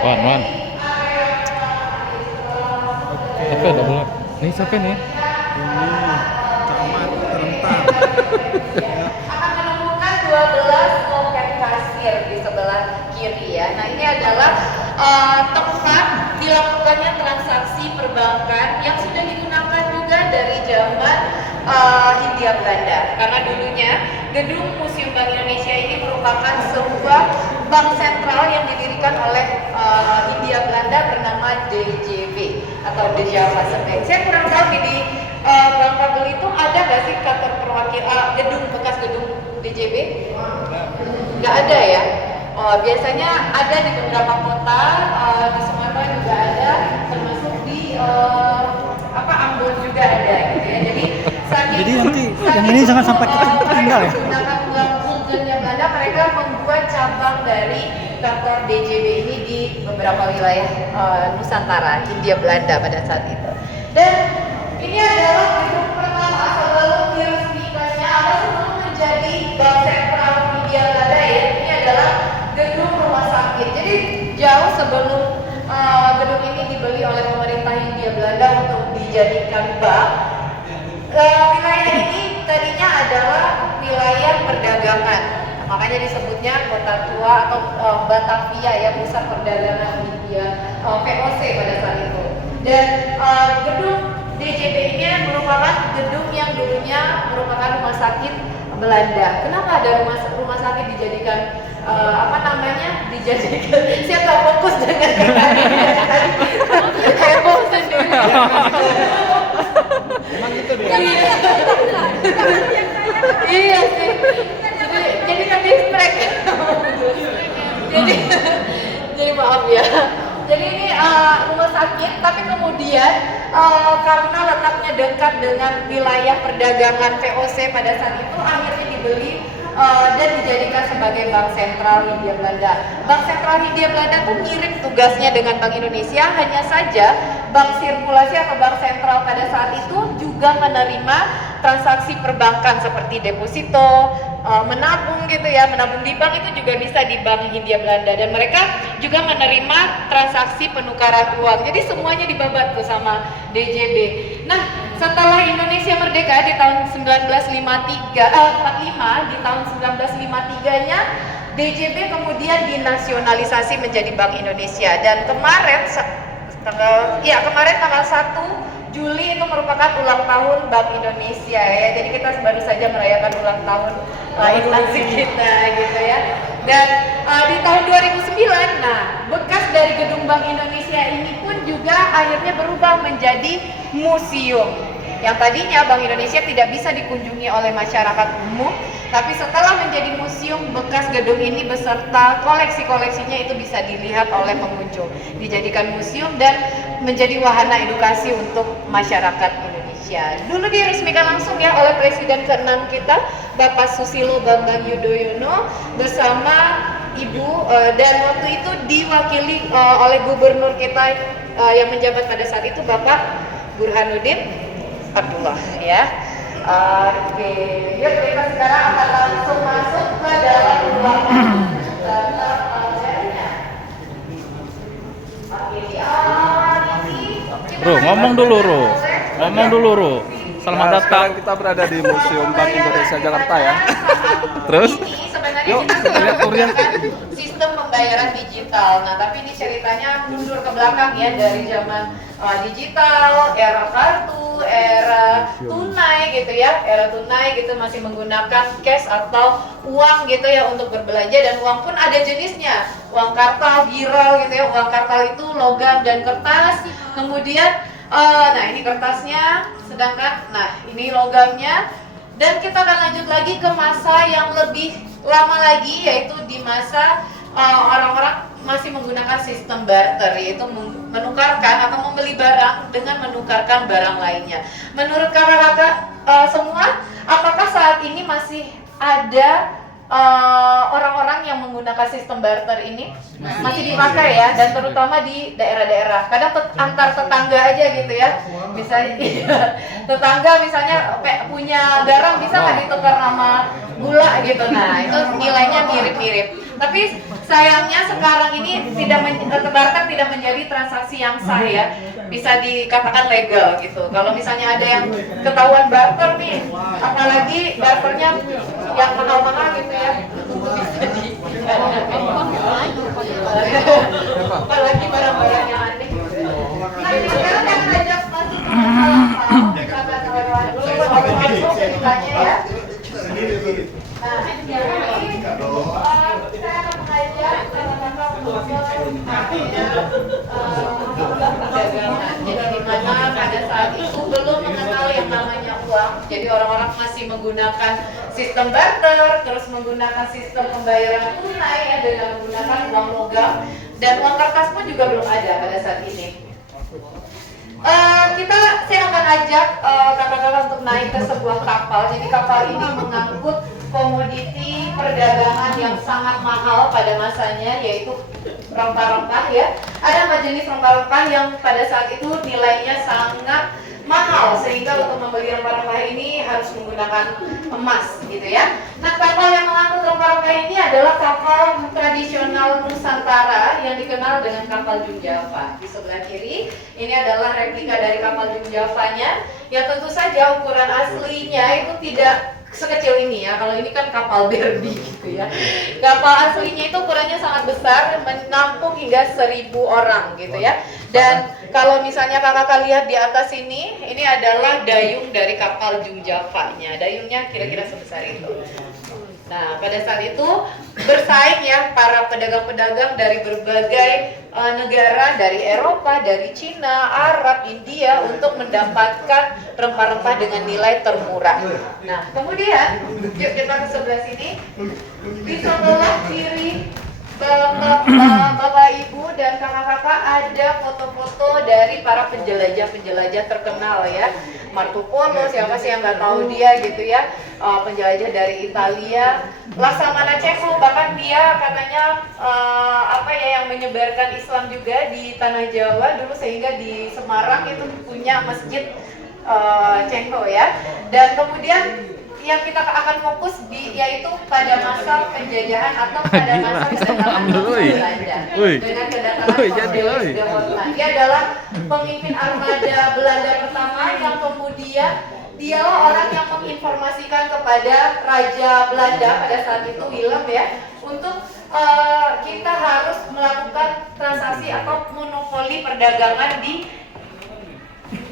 Wan, Wan. Apa Oke, udah mulai? Nih siapa nih? ini camat terentang. Ya, Akan menemukan 12 loket kasir di sebelah kiri ya. Nah ini adalah tempat dilakukannya transaksi perbankan yang sudah digunakan juga dari zaman Hindia Belanda. Karena dulunya gedung Museum Bank Indonesia ini merupakan sebuah bank sentral yang didirikan oleh Hindia Belanda bernama DJB atau The Java Bank. Saya kurang tahu nih di Bang Fadil itu ada nggak sih kantor perwakilan gedung bekas gedung DJB? Nggak ada ya. Oh, biasanya ada di beberapa kota, di Sumatera juga ada, termasuk di Ambon juga ada gitu ya. Jadi nanti yang ini jangan sampai ketinggal ya. Menggunakan uang kulturnya Belanda, mereka membuat cabang dari kantor DJB ini di beberapa wilayah Nusantara, Hindia Belanda pada saat itu. Dan ini adalah gedung pertama sebelum diresmikannya atau sebelum menjadi bank sentral Hindia Belanda ya. Ini adalah gedung rumah sakit. Jadi jauh sebelum gedung ini dibeli oleh pemerintah Hindia Belanda untuk dijadikan bank, wilayah ini tadinya adalah wilayah perdagangan. Makanya disebutnya kota tua atau Batavia ya, pusat perdagangan Hindia, VOC pada saat itu. Dan gedung DJB ini merupakan gedung yang dulunya merupakan rumah sakit Belanda. Kenapa ada rumah sakit dijadikan dijadikan? Saya tak fokus dengan heboh sendiri. emang gitu deh. Iya sih. Jadi kan distract. jadi maaf ya. Jadi ini rumah sakit, tapi kemudian karena letaknya dekat dengan wilayah perdagangan VOC pada saat itu, akhirnya dibeli dan dijadikan sebagai bank sentral Hindia Belanda. Bank sentral Hindia Belanda tuh mirip tugasnya dengan Bank Indonesia, hanya saja bank sirkulasi atau bank sentral pada saat itu juga menerima transaksi perbankan seperti deposito, menabung gitu ya, menabung di bank itu juga bisa di Bank Hindia Belanda, dan mereka juga menerima transaksi penukaran uang. Jadi semuanya dibabat tuh sama DJB. Nah, setelah Indonesia merdeka di tahun 45 di tahun 1953-nya DJB kemudian dinasionalisasi menjadi Bank Indonesia, dan kemarin tanggal 1 Juli itu merupakan ulang tahun Bank Indonesia ya. Jadi kita baru saja merayakan ulang tahun instansi kita gitu ya. Dan di tahun 2009, nah bekas dari gedung Bank Indonesia ini pun juga akhirnya berubah menjadi museum. Yang tadinya Bank Indonesia tidak bisa dikunjungi oleh masyarakat umum, tapi setelah menjadi museum, bekas gedung ini beserta koleksi-koleksinya itu bisa dilihat oleh pengunjung, dijadikan museum dan menjadi wahana edukasi untuk masyarakat Indonesia. Dulu diresmikan langsung ya oleh Presiden ke-6 kita, Bapak Susilo Bambang Yudhoyono bersama Ibu, dan waktu itu diwakili oleh Gubernur kita yang menjabat pada saat itu, Bapak Burhanuddin Abdullah ya. Oke, yuk kita sekarang akan langsung masuk ke dalam ruangan data pajarnya. Oke, di awal ini kita Ro, ngomong dulu, Ro. Ngomong dulu, Ro. Selamat Nah, datang. sekarang kita berada di Museum Bank Indonesia Jakarta ya. Terus? Ini sebenarnya Yuk, kita kita lihat turnya. menggunakan sistem pembayaran digital. Nah, tapi ini ceritanya mundur ke belakang ya, dari zaman digital, era kartu, era tunai gitu ya, era tunai gitu, masih menggunakan cash atau uang gitu ya untuk berbelanja, dan uang pun ada jenisnya, uang kartal, giral gitu ya. Uang kartal itu logam dan kertas, kemudian nah ini kertasnya, sedangkan nah ini logamnya. Dan kita akan lanjut lagi ke masa yang lebih lama lagi, yaitu di masa orang-orang masih menggunakan sistem barter, yaitu menukarkan atau membeli barang dengan menukarkan barang lainnya. Menurut kakak-kakak semua, apakah saat ini masih ada orang-orang yang menggunakan sistem barter ini? Masih dipakai ya, dan terutama di daerah-daerah. Kadang antar tetangga aja gitu ya. Misalnya tetangga misalnya punya garam, bisa nggak ditukar sama gula gitu. Nah, itu nilainya mirip-mirip. Tapi sayangnya sekarang ini barter tidak menjadi transaksi yang sah ya, bisa dikatakan legal gitu. Kalau misalnya ada yang ketahuan barter nih, apalagi barternya yang mahal-mahal gitu ya, apalagi barang-barang yang aneh. Nah, ini sekarang yang ngajak masuk ke dulu ceritanya ya. Nah, jadi saya akan mengajak kakak-kakak untuk perdagangan. Jadi di mana pada saat itu belum mengenal yang namanya uang. Jadi orang-orang masih menggunakan sistem barter, terus menggunakan sistem pembayaran tunai ya dengan menggunakan uang logam, dan uang kertas pun juga belum ada pada saat ini. Saya akan ajak kakak-kakak untuk naik ke sebuah kapal. Jadi kapal ini mengangkut komoditi perdagangan yang sangat mahal pada masanya, yaitu rempah-rempah ya. Ada 4 jenis rempah-rempah yang pada saat itu nilainya sangat mahal, sehingga untuk membeli rempah-rempah ini harus menggunakan emas gitu ya. Nah, kapal yang mengangkut rempah-rempah ini adalah kapal tradisional Nusantara yang dikenal dengan kapal Jung Java. Di sebelah kiri ini adalah replika dari kapal Jung Javanya, yang tentu saja ukuran aslinya itu tidak sekecil ini ya. Kalau ini kan kapal Barbie gitu ya. Kapal aslinya itu ukurannya sangat besar, menampung hingga 1.000 orang gitu ya. Dan kalau misalnya kakak lihat di atas ini adalah dayung dari kapal Jung Javanya. Dayungnya kira-kira sebesar itu. Nah, pada saat itu bersaing ya para pedagang-pedagang dari berbagai negara, dari Eropa, dari Cina, Arab, India untuk mendapatkan rempah-rempah dengan nilai termurah. Nah, kemudian yuk kita ke sebelah sini. Di sebelah kiri Bapak Ibu dan kakak-kakak ada foto-foto dari para penjelajah-penjelajah terkenal ya. Marco Polo, siapa sih yang nggak tahu dia gitu ya, penjelajah dari Italia. Laksamana Cengho, bahkan dia katanya yang menyebarkan Islam juga di tanah Jawa dulu, sehingga di Semarang itu punya masjid Cengho ya. Dan kemudian yang kita akan fokus yaitu pada masa penjajahan atau pada masa kedatangan Belanda. Dengan kedatangan Cornelis de Houtman. Dia adalah pemimpin armada Belanda pertama yang kemudian dialah orang yang menginformasikan kepada Raja Belanda pada saat itu, Willem ya, untuk kita harus melakukan transaksi atau monopoli perdagangan di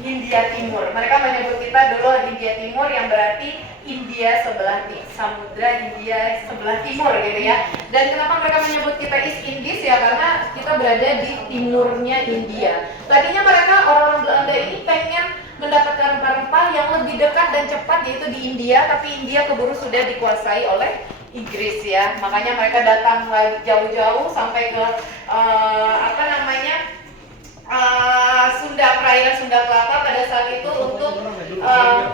Hindia Timur. Mereka menyebut kita dulu Hindia Timur, yang berarti India sebelah Samudra Hindia sebelah timur gitu ya. Dan kenapa mereka menyebut kita East Indies ya, karena kita berada di timurnya India. Tadinya mereka orang Belanda ini pengen mendapatkan rempah-rempah yang lebih dekat dan cepat, yaitu di India, tapi India keburu sudah dikuasai oleh Inggris ya. Makanya mereka datang jauh-jauh sampai ke perairan Sunda Kelapa pada saat itu untuk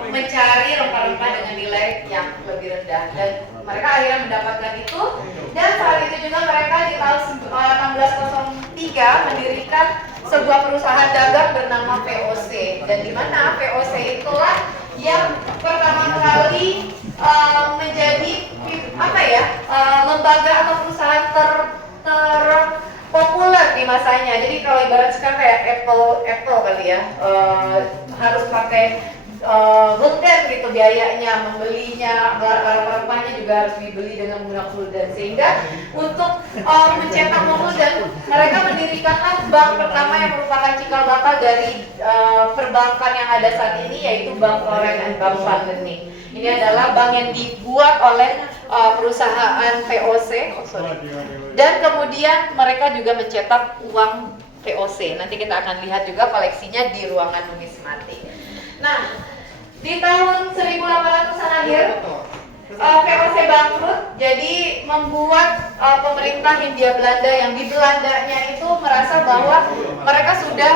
mencari rempah-rempah dengan nilai yang lebih rendah, dan mereka akhirnya mendapatkan itu. Dan saat itu juga mereka di tahun 1603 mendirikan sebuah perusahaan dagang bernama VOC, dan di mana VOC itulah yang pertama kali menjadi lembaga atau perusahaan populer di masanya. Jadi kalau ibarat sekarang kayak Apple kali ya, harus pakai gulden gitu biayanya, membelinya, barang-barangnya juga harus dibeli dengan menggunakan gulden. Sehingga untuk mencetak gulden, mereka mendirikanlah bank pertama yang merupakan cikal bakal dari perbankan yang ada saat ini, yaitu Bank Lorraine and Bank Vandening. Ini adalah bank yang dibuat oleh perusahaan VOC, dan kemudian mereka juga mencetak uang VOC. Nanti kita akan lihat juga koleksinya di ruangan numismatik. Nah, di tahun 1800-an akhir VOC bangkrut, jadi membuat pemerintah Hindia Belanda yang di Belandanya itu merasa bahwa mereka sudah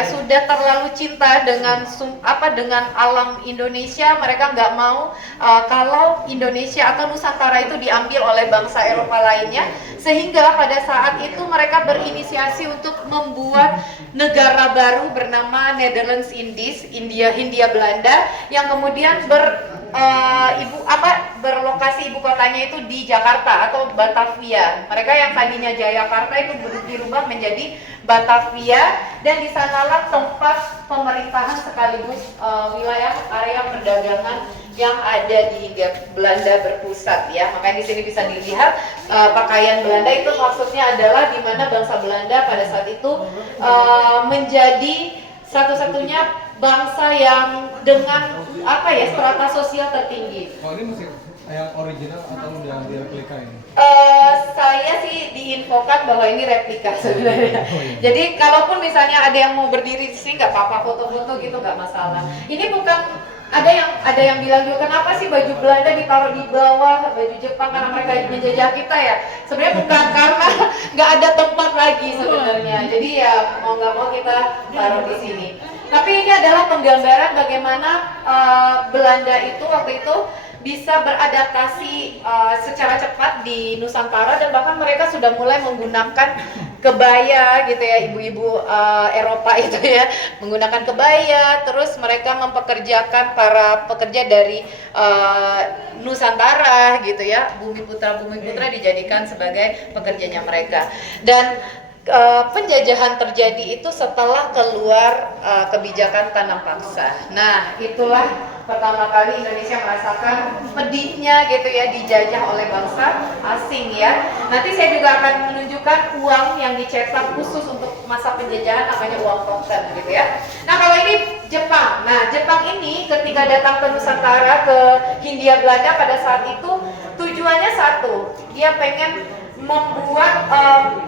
sudah terlalu cinta dengan alam Indonesia. Mereka nggak mau kalau Indonesia atau Nusantara itu diambil oleh bangsa Eropa lainnya, sehingga pada saat itu mereka berinisiasi untuk membuat negara baru bernama Netherlands Indies, Hindia Belanda, yang kemudian berlokasi ibu kotanya itu di Jakarta atau Batavia. Mereka yang tadinya Jayakarta itu dirubah menjadi Batavia, dan di sanalah tempat pemerintahan sekaligus wilayah area perdagangan yang ada di Belanda berpusat ya. Makanya di sini bisa dilihat pakaian Belanda itu maksudnya adalah di mana bangsa Belanda pada saat itu menjadi satu-satunya bangsa yang dengan strata sosial tertinggi. Oh, ini masih yang original atau udah direplika ini? Saya sih diinfokan bahwa ini replika sebenarnya. Jadi kalaupun misalnya ada yang mau berdiri di sini nggak apa-apa, foto-foto gitu nggak masalah. Ini bukan, ada yang bilang juga kenapa sih baju Belanda ditaruh di bawah baju Jepang karena mereka menjajah kita ya. Sebenarnya bukan, karena nggak ada tempat lagi sebenarnya. Jadi ya mau nggak mau kita taruh di sini. Tapi ini adalah penggambaran bagaimana Belanda itu waktu itu bisa beradaptasi secara cepat di Nusantara, dan bahkan mereka sudah mulai menggunakan kebaya gitu ya, ibu-ibu Eropa itu ya menggunakan kebaya. Terus mereka mempekerjakan para pekerja dari Nusantara gitu ya, bumi putra dijadikan sebagai pekerjanya mereka. Dan penjajahan terjadi itu setelah keluar kebijakan tanam paksa. Nah, itulah pertama kali Indonesia merasakan pedihnya gitu ya, dijajah oleh bangsa asing ya. Nanti saya juga akan menunjukkan uang yang dicetak khusus untuk masa penjajahan, namanya uang token gitu ya. Nah, kalau ini Jepang. Nah, Jepang ini ketika datang ke Nusantara, ke Hindia Belanda pada saat itu tujuannya satu, dia pengen membuat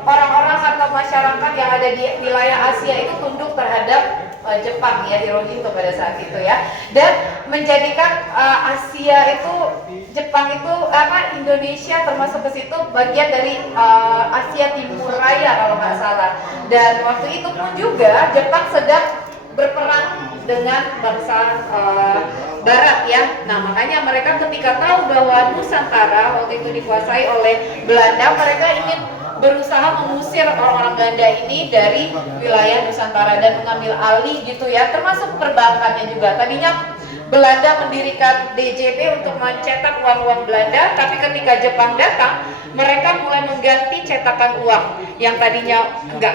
orang-orang atau masyarakat yang ada di wilayah Asia itu tunduk terhadap Jepang ya, Hirohito pada saat itu ya, dan menjadikan Asia itu, Jepang itu Indonesia termasuk ke situ bagian dari Asia Timur Raya kalau nggak salah. Dan waktu itu pun juga Jepang sedang berperang dengan bangsa Barat ya. Nah, makanya mereka ketika tahu bahwa Nusantara waktu itu dikuasai oleh Belanda, mereka ingin berusaha mengusir orang-orang Belanda ini dari wilayah Nusantara dan mengambil alih gitu ya, termasuk perbankannya juga. Tadinya Belanda mendirikan DJB untuk mencetak uang-uang Belanda, tapi ketika Jepang datang, mereka mulai mengganti cetakan uang yang tadinya nggak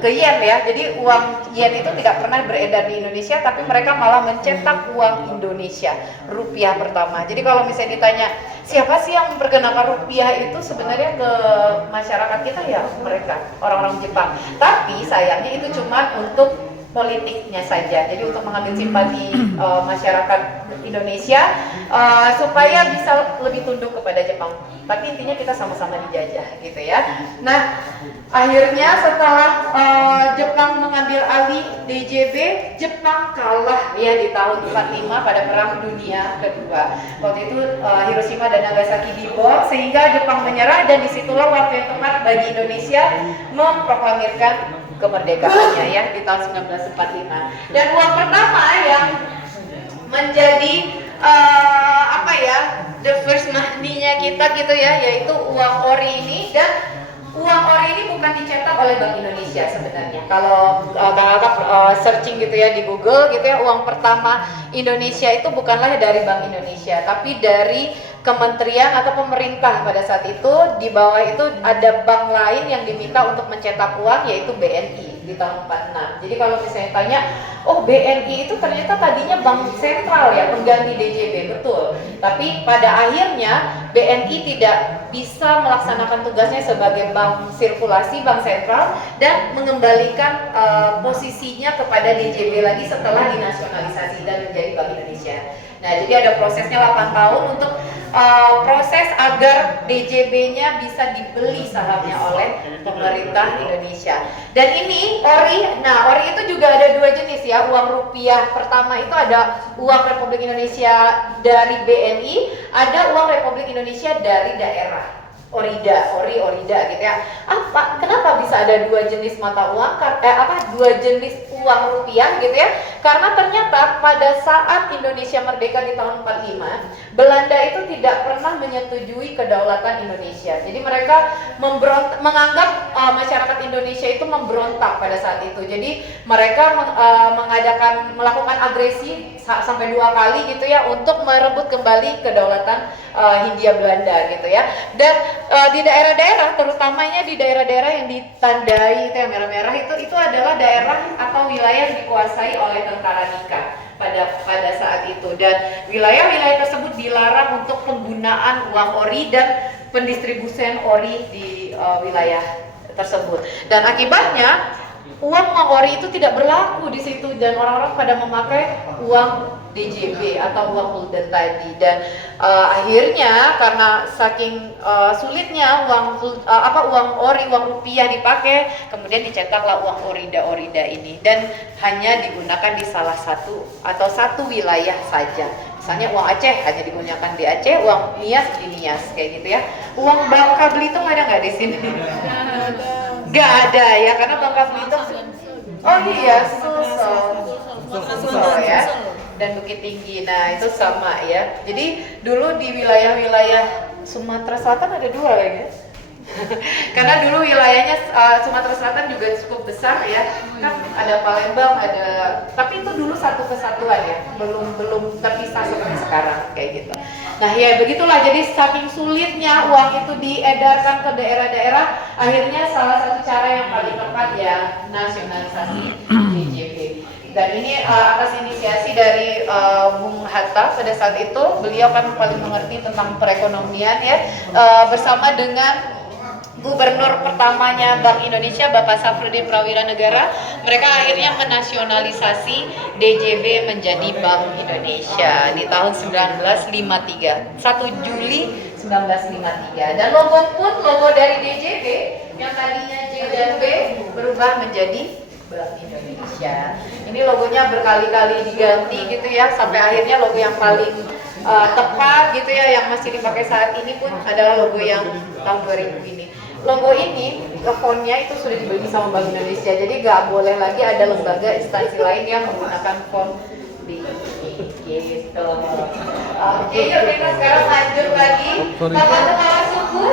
ke yen ya. Jadi uang yen itu tidak pernah beredar di Indonesia, tapi mereka malah mencetak uang Indonesia, rupiah pertama. Jadi kalau misalnya ditanya siapa sih yang memperkenalkan rupiah, itu sebenarnya ke masyarakat kita ya mereka, orang-orang Jepang. Tapi sayangnya itu cuma untuk politiknya saja, jadi untuk mengambil simpati masyarakat Indonesia supaya bisa lebih tunduk kepada Jepang. Tapi intinya kita sama-sama dijajah gitu ya. Nah, akhirnya setelah Jepang mengambil alih DJB, Jepang kalah ya di tahun 45 pada Perang Dunia Kedua. Waktu itu Hiroshima dan Nagasaki dibom sehingga Jepang menyerah, dan disitulah waktu yang tepat bagi Indonesia memproklamirkan kemerdekaannya ya di tahun 1945. Dan uang pertama yang menjadi the first money-nya kita gitu ya, yaitu uang ori ini. Dan uang ori ini bukan dicetak oleh Bank Indonesia sebenarnya. Kalau searching gitu ya di Google gitu ya, uang pertama Indonesia itu bukanlah dari Bank Indonesia, tapi dari kementerian atau pemerintah pada saat itu. Di bawah itu ada bank lain yang diminta untuk mencetak uang, yaitu BNI di tahun 46. Jadi kalau misalnya tanya, oh BNI itu ternyata tadinya bank sentral ya, pengganti DJB, betul. Tapi pada akhirnya BNI tidak bisa melaksanakan tugasnya sebagai bank sirkulasi, bank sentral, dan mengembalikan posisinya kepada DJB lagi setelah dinasionalisasi dan menjadi Bank Indonesia. Nah, jadi ada prosesnya 8 tahun untuk proses agar DJB-nya bisa dibeli sahamnya oleh pemerintah Indonesia. Dan ini ori. Nah, ori itu juga ada dua jenis ya. Uang rupiah pertama itu ada uang Republik Indonesia dari BNI, ada uang Republik Indonesia dari daerah. Orida gitu ya. Kenapa bisa ada dua jenis mata uang? Dua jenis uang rupiah gitu ya. Karena ternyata pada saat Indonesia merdeka di tahun 45, Belanda itu tidak pernah menyetujui kedaulatan Indonesia. Jadi mereka menganggap masyarakat Indonesia itu memberontak pada saat itu. Jadi mereka melakukan agresi sampai 2 kali gitu ya untuk merebut kembali kedaulatan Hindia Belanda gitu ya. Dan di daerah-daerah, terutamanya di daerah-daerah yang ditandai itu yang merah-merah itu adalah daerah atau wilayah yang dikuasai oleh tentara Nika pada saat itu, dan wilayah-wilayah tersebut dilarang untuk penggunaan uang ori dan pendistribusian ori di wilayah tersebut. Dan akibatnya uang ori itu tidak berlaku di situ dan orang-orang pada memakai uang DJB atau uang gulden tadi. Dan akhirnya karena saking sulitnya uang ori, uang rupiah dipakai, kemudian dicetaklah uang orida ini dan hanya digunakan di salah satu atau satu wilayah saja. Misalnya uang Aceh hanya digunakan di Aceh, uang Nias di Nias kayak gitu ya. Uang Bangka Belitung ada nggak di sini? Nggak ada ya, karena Bangka Belitung. Oh iya, Sulsel ya, dan Bukit Tinggi. Nah itu sama ya. Jadi dulu di wilayah-wilayah Sumatera Selatan ada 2 ya. Karena dulu wilayahnya Sumatera Selatan juga cukup besar ya. Kan ada Palembang, tapi itu dulu satu kesatuan ya, belum terpisah seperti sekarang kayak gitu. Nah ya begitulah, jadi saking sulitnya uang itu diedarkan ke daerah-daerah, akhirnya salah satu cara yang paling tepat ya nasionalisasi DJB. Dan ini atas inisiasi dari Bung Hatta pada saat itu, beliau kan paling mengerti tentang perekonomian ya, bersama dengan Gubernur pertamanya Bank Indonesia, Bapak Safruddin Prawira Negara. Mereka akhirnya menasionalisasi DJB menjadi Bank Indonesia di tahun 1953, 1 Juli 1953. Dan logo dari DJB yang tadinya J dan B berubah menjadi Bank Indonesia. Ini logonya berkali-kali diganti gitu ya, sampai akhirnya logo yang paling tepat gitu ya, yang masih dipakai saat ini pun adalah logo yang tahun 2000 ini. Logo ini, fontnya itu sudah dibeli sama Bank Indonesia, jadi nggak boleh lagi ada lembaga instansi lain yang menggunakan font di gitu. Oke, yuk kita sekarang lanjut lagi. Kepala suku,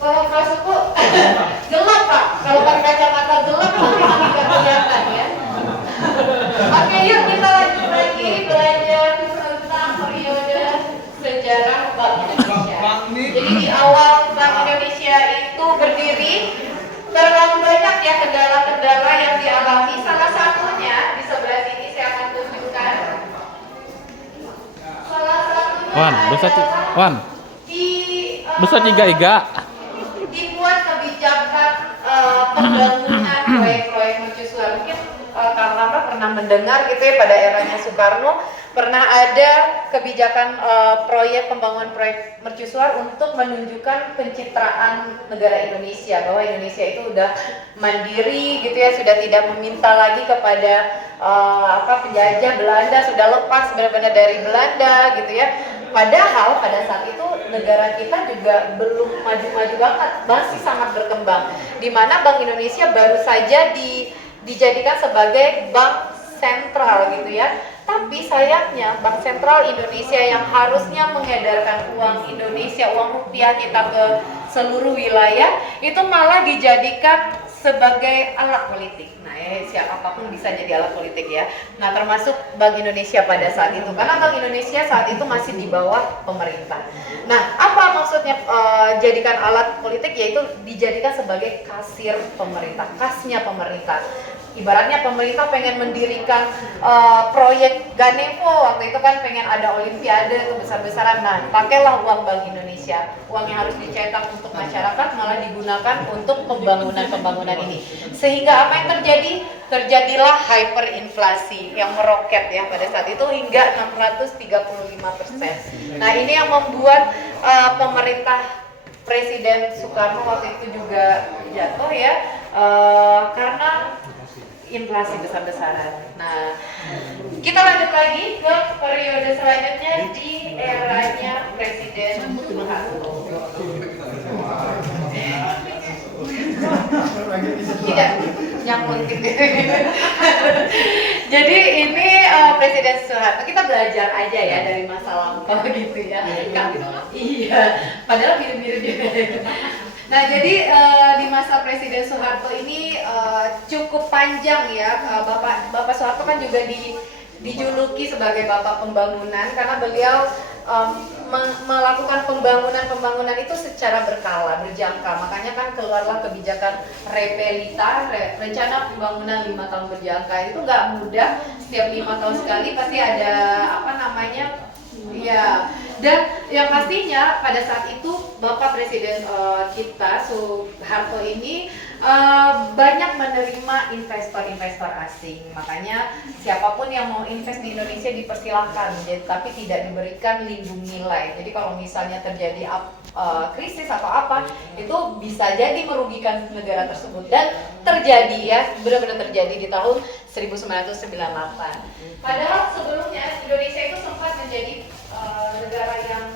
kepala suku gelap Pak. Kalau pakai kacamata gelap nanti nggak kelihatan ya. Oke, yuk kita lanjut lagi belajar tentang periode sejarah Bank Indonesia. Jadi di awal Bank Indonesia itu berdiri, terlalu banyak ya kendala-kendala yang dialami. Salah satunya di sebelah sini saya akan tunjukkan. Salah satunya dosa 3 iga. Dibuat kebijakan pembangunan proyek-proyek mercusuar. Mungkin Kang Lama pernah mendengar gitu ya, pada eranya Soekarno pernah ada kebijakan pembangunan proyek mercusuar untuk menunjukkan pencitraan negara Indonesia, bahwa Indonesia itu udah mandiri gitu ya, sudah tidak meminta lagi kepada penjajah Belanda, sudah lepas benar-benar dari Belanda gitu ya. Padahal pada saat itu negara kita juga belum maju-maju banget, masih sangat berkembang, di mana Bank Indonesia baru saja dijadikan sebagai bank sentral gitu ya. Tapi sayangnya Bank Sentral Indonesia yang harusnya mengedarkan uang Indonesia, uang rupiah kita ke seluruh wilayah, itu malah dijadikan sebagai alat politik. Nah siapapun bisa jadi alat politik ya. Nah termasuk Bank Indonesia pada saat itu, karena Bank Indonesia saat itu masih di bawah pemerintah. Nah apa maksudnya jadikan alat politik, yaitu dijadikan sebagai kasir pemerintah, kasnya pemerintah. Ibaratnya pemerintah pengen mendirikan proyek Ganevo, waktu itu kan pengen ada olimpiade besar-besaran. Nah, pakailah uang Bank Indonesia. Uang yang harus dicetak untuk masyarakat malah digunakan untuk pembangunan ini. Sehingga apa yang terjadi? Terjadilah hyperinflasi yang meroket ya pada saat itu hingga 635%. Nah, ini yang membuat pemerintah Presiden Soekarno waktu itu juga jatuh ya, karena inflasi besar-besaran. Nah, kita lanjut lagi ke periode selanjutnya di eranya Presiden Soeharto. Tidak, nyangkut gitu. Jadi ini Presiden Soeharto, kita belajar aja ya dari masa lampau gitu ya. Iya, padahal mirip-mirip juga. Nah, jadi di masa Presiden Soeharto ini cukup panjang ya. Bapak Soeharto kan juga dijuluki sebagai Bapak Pembangunan karena beliau melakukan pembangunan itu secara berkala, berjangka. Makanya kan keluarlah kebijakan Repelita, rencana pembangunan 5 tahun berjangka. Itu nggak mudah, setiap 5 tahun sekali pasti ada ya. Dan yang pastinya pada saat itu Bapak Presiden kita Soeharto ini banyak menerima investor-investor asing. Makanya siapapun yang mau invest di Indonesia dipersilahkan, tapi tidak diberikan lindung nilai. Jadi kalau misalnya terjadi krisis atau apa, itu bisa jadi merugikan negara tersebut. Dan terjadi ya, benar-benar terjadi di tahun 1998. Padahal sebelumnya Indonesia itu sempat menjadi negara yang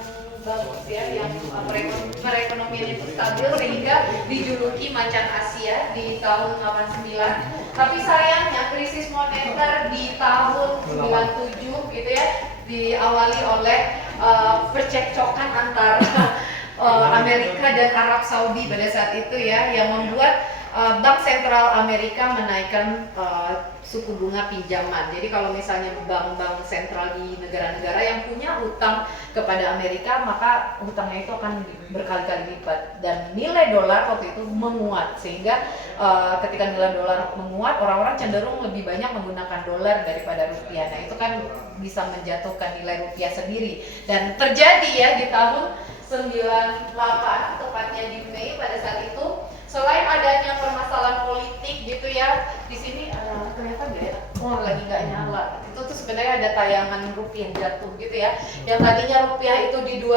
bagus ya, yang perekonomian itu stabil sehingga dijuluki macan Asia di tahun 89. Tapi sayangnya krisis moneter di tahun 97 gitu ya, diawali oleh percekcokan antara Amerika dan Arab Saudi pada saat itu ya, yang membuat Bank Sentral Amerika menaikkan suku bunga pinjaman. Jadi kalau misalnya bank-bank sentral di negara-negara yang punya hutang kepada Amerika, maka hutangnya itu akan berkali-kali lipat. Dan nilai dolar waktu itu menguat, sehingga ketika nilai dolar menguat, orang-orang cenderung lebih banyak menggunakan dolar daripada rupiah. Nah, itu kan bisa menjatuhkan nilai rupiah sendiri. Dan terjadi ya di tahun 98, tepatnya di Mei pada saat itu. Selain adanya permasalahan politik gitu ya, di sini kelihatan nggak ya? Oh, lagi nggak nyala. Itu tuh sebenarnya ada tayangan rupiah jatuh gitu ya. Yang tadinya rupiah itu di 1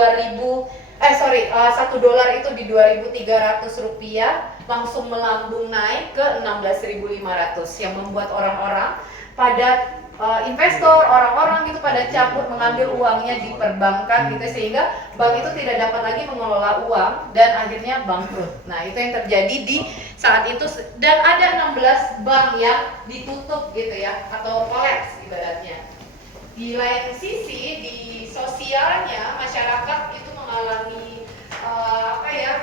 dolar itu di 2.300 rupiah, langsung melambung naik ke 16.500, yang membuat orang-orang pada investor, orang-orang gitu pada cabut mengambil uangnya di perbankan gitu, sehingga bank itu tidak dapat lagi mengelola uang dan akhirnya bangkrut. Nah, itu yang terjadi di saat itu, dan ada 16 bank yang ditutup gitu ya, atau kolaps ibaratnya. Di lain sisi, di sosialnya masyarakat itu mengalami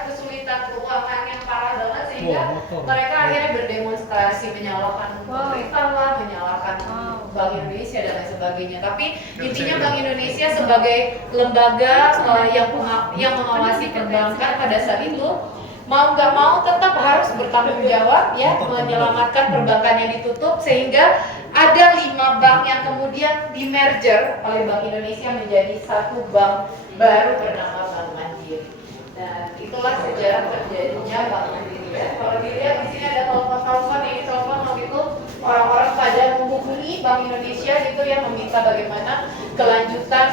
kesulitan keuangan yang parah banget, sehingga mereka akhirnya berdemonstrasi menyalahkan pemerintah lah, menyalahkan Bank Indonesia dan lain sebagainya. Tapi intinya Bank Indonesia sebagai lembaga yang mengawasi perbankan pada saat itu mau nggak mau tetap harus bertanggung jawab ya, menyelamatkan perbankan yang ditutup, sehingga ada 5 bank yang kemudian di merger oleh Bank Indonesia menjadi satu bank baru bernama Bank Mandiri. Dan itulah sejarah terjadinya Bank Mandiri ya. Kalau dilihat di sini ada telepon-telepon, ini telepon waktu itu orang-orang pada menghubungi Bank Indonesia gitu ya, meminta bagaimana kelanjutan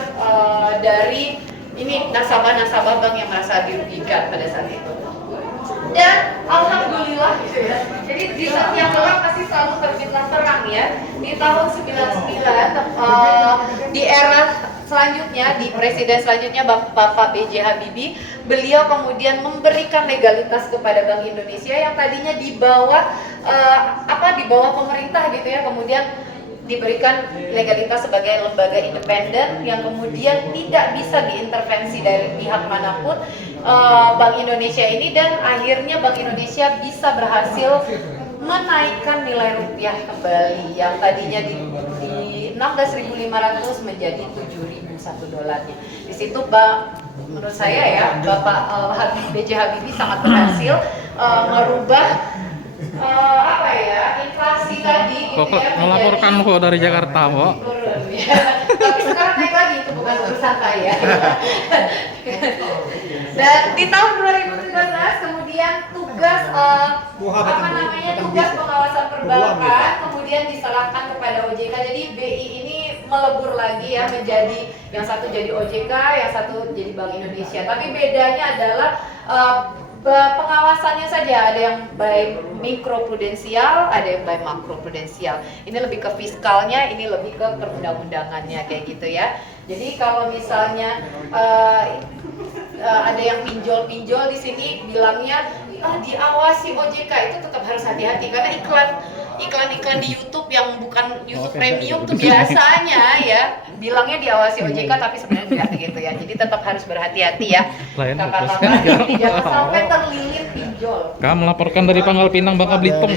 dari ini nasabah-nasabah bank yang merasa dirugikan pada saat itu. Dan alhamdulillah gitu ya. Jadi di setiap gelap pasti selalu terbitlah terang ya. Di tahun 99 di era selanjutnya, di presiden selanjutnya Bapak B.J. Habibie, beliau kemudian memberikan legalitas kepada Bank Indonesia yang tadinya di bawah pemerintah gitu ya, kemudian diberikan legalitas sebagai lembaga independen yang kemudian tidak bisa diintervensi dari pihak manapun Bank Indonesia ini, dan akhirnya Bank Indonesia bisa berhasil menaikkan nilai rupiah kembali yang tadinya di 16.500 menjadi 7.000 1 dolarnya. Di situ menurut saya ya Bapak B.J. Habibie sangat berhasil merubah inflasi tadi gitu ya, melaporkan kok dari Jakarta, Mbak. Turun ya. Tapi sekarang naik lagi, itu bukan urusan saya. Dan di tahun 2013 kemudian tugas tugas pengawasan perbankan kemudian diserahkan kepada OJK. Jadi BI ini melebur lagi ya, menjadi yang satu jadi OJK, yang satu jadi Bank Indonesia. Tapi bedanya adalah pengawasannya saja, ada yang by mikroprudensial, ada yang by makroprudensial. Ini lebih ke fiskalnya, ini lebih ke perundang-undangannya kayak gitu ya. Jadi kalau misalnya ada yang pinjol di sini bilangnya diawasi OJK, itu tetap harus hati-hati karena iklan di YouTube yang bukan YouTube Premium tuh biasanya ya bilangnya diawasi OJK tapi sebenarnya enggak gitu ya. Jadi tetap harus berhati-hati ya. Kakak-kakak jangan sampai terlilit pinjol. Kamu melaporkan dari Pangkal Pinang, Bangka Belitung.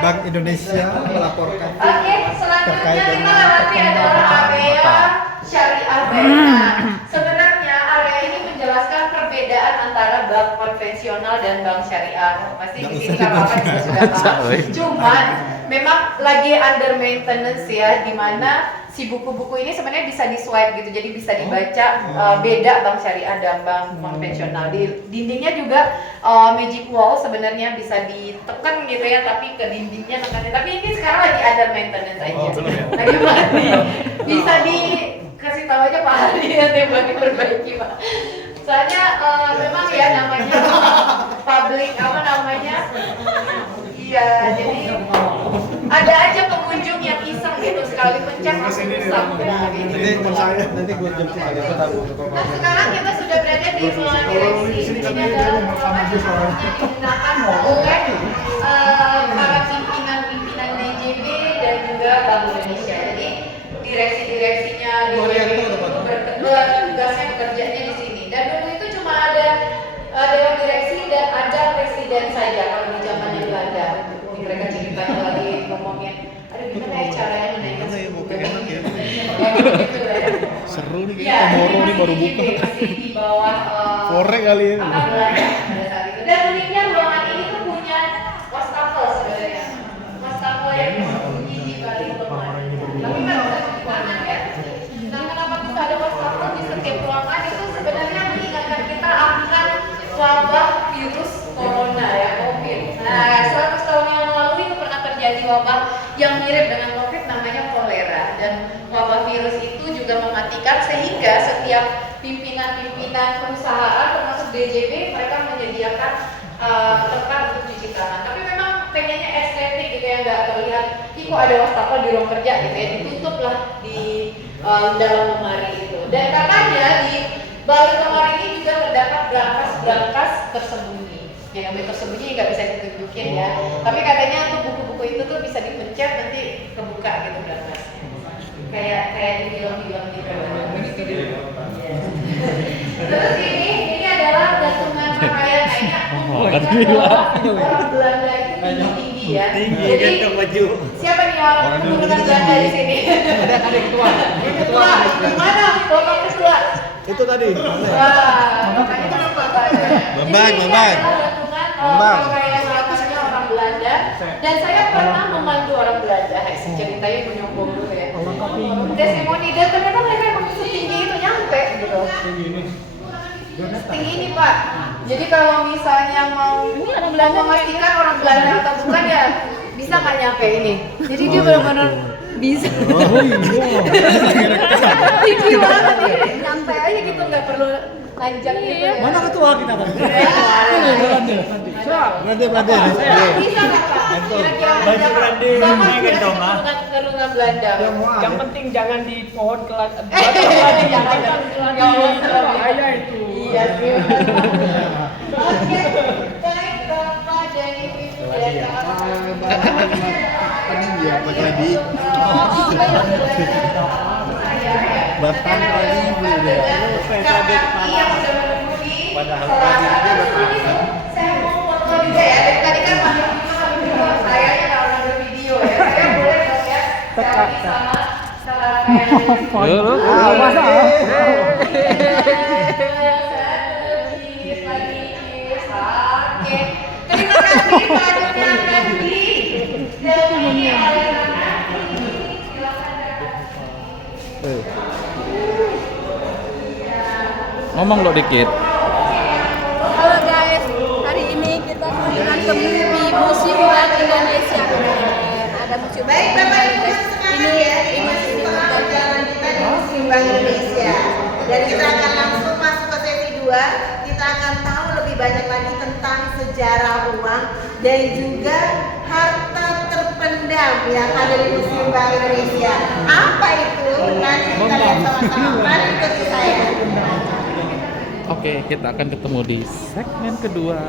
Bank Indonesia melaporkan Oke, selanjutnya kita lewati adalah area syariah bank. Nah, sebenarnya area ini menjelaskan perbedaan antara bank konvensional dan bank syariah. Pasti di sini kakak juga sudah tahu. Cuman memang lagi under maintenance ya, di mana si buku-buku ini sebenarnya bisa di swipe gitu, jadi bisa dibaca beda bank syariah dan bank konvensional. Di dindingnya juga magic wall sebenarnya bisa ditekan gitu ya, tapi ke dindingnya tekannya. Tapi ini sekarang lagi under maintenance aja. Lagi mati. Bisa dikasih tahu aja Pak Hari ya, bagi perbaiki Pak. Soalnya memang ya namanya public apa namanya? Iya, jadi ada aja pengunjung yang iseng gitu sekali pencet langsung rusak. nanti gue jemput aja ke tamu. Nah, sekarang kita sudah berada di ruangan direksi. Ini adalah ruangan yang digunakan oleh para pimpinan DJB dan juga Bank Indonesia. Jadi direksinya DJB itu berdua tugasnya bekerjanya di sini. Dan dulu itu cuma ada dewan direksi dan ada presiden saja kalau di zamannya Belanda. Mereka ceritanya lagi ngomongin, aduh gimana ya caranya menaikkan suku bunga gitu. Seru nih Ya, kayaknya Moro nih baru buka. masih di bawah Korek kali ya. Belanda pada saat itu. Dan uniknya ruangan ini tuh punya wastafel sebenarnya. Wastafel yang berbunyi di balik lemari. Tapi kan bisa digunakan ya. Nah, kenapa bisa ada wastafel di setiap ruangan itu sebenarnya mengingatkan kita akan wabah virus corona ya, COVID. Nah, 100 tahun yang lalu itu pernah terjadi wabah yang mirip dengan COVID namanya kolera, dan wabah virus itu juga mematikan sehingga setiap pimpinan perusahaan termasuk DJB mereka menyediakan tempat untuk cuci tangan. Tapi memang pengennya estetik gitu ya, nggak terlihat kok ada wastafel di ruang kerja gitu ya, ditutup lah di dalam lemari itu. Dan katanya di balik lemari ini juga terdapat berangkas tersembunyi. Yang namanya tersembunyi nggak bisa ditunjukin ya. Tapi katanya tuh buku-buku itu tuh bisa dipencet nanti kebuka gitu berangkasnya. Kayak di film-film gitu. Terus ini adalah gantungan pakaian. Nah, ini orang Belanda itu tinggi ya. Jadi siapa nih orang keturunan Belanda di sini? Ada ketua. Ketua. Mana bapak ketua? Itu tadi. Wah, makanya kenapa Pak? Bambang. Pakaian atasnya orang Belanda, dan saya pernah memandu orang Belanda. Ceritanya menyombong dulu ya. Testimoni, dan ternyata mereka emang setinggi itu nyampe gitu. Setinggi ini Pak. Jadi kalau misalnya mau memastikan orang Belanda atau bukan ya bisa nggak nyampe ini. Jadi dia benar-benar bisa. Tinggi banget ini, nyampe aja gitu, nggak perlu panjang gitu. Mana ketua kita kan? Belanda. Bisa nggak Pak? Kira-kira Baju branding, sama naik dong, Mak. keturunan Belanda. Yang penting jangan di pohon kelas. Jangan. Ya Allah, Bahaya itu. iya sih. Oke, baik Bapak dan Ibu dan kakak-kakak. Iya, Pak Ladi. Bapak lagi Iya, sudah menunggu di saya mau foto juga ya. Dari tadi kan panggil video, saya nggak ngambil video ya. Saya boleh dong ya. Selfie sama Masa? Oke. Terima kasih Pak Nandi. Demi oleh Ngomong lo dikit. Halo guys, hari ini kita kunjungan ke Museum Bank Indonesia. Ada Museum Bank Indonesia. Ini Pelajaran kita di Museum Bank Indonesia. Dan kita akan langsung masuk ke sesi 2. Kita akan tahu lebih banyak lagi tentang sejarah uang dan juga harta terpendam yang ada di Museum Bank Indonesia. Apa itu? Nanti kita lihat sama-sama. Mari ikuti saya. Oke, kita akan ketemu di segmen kedua.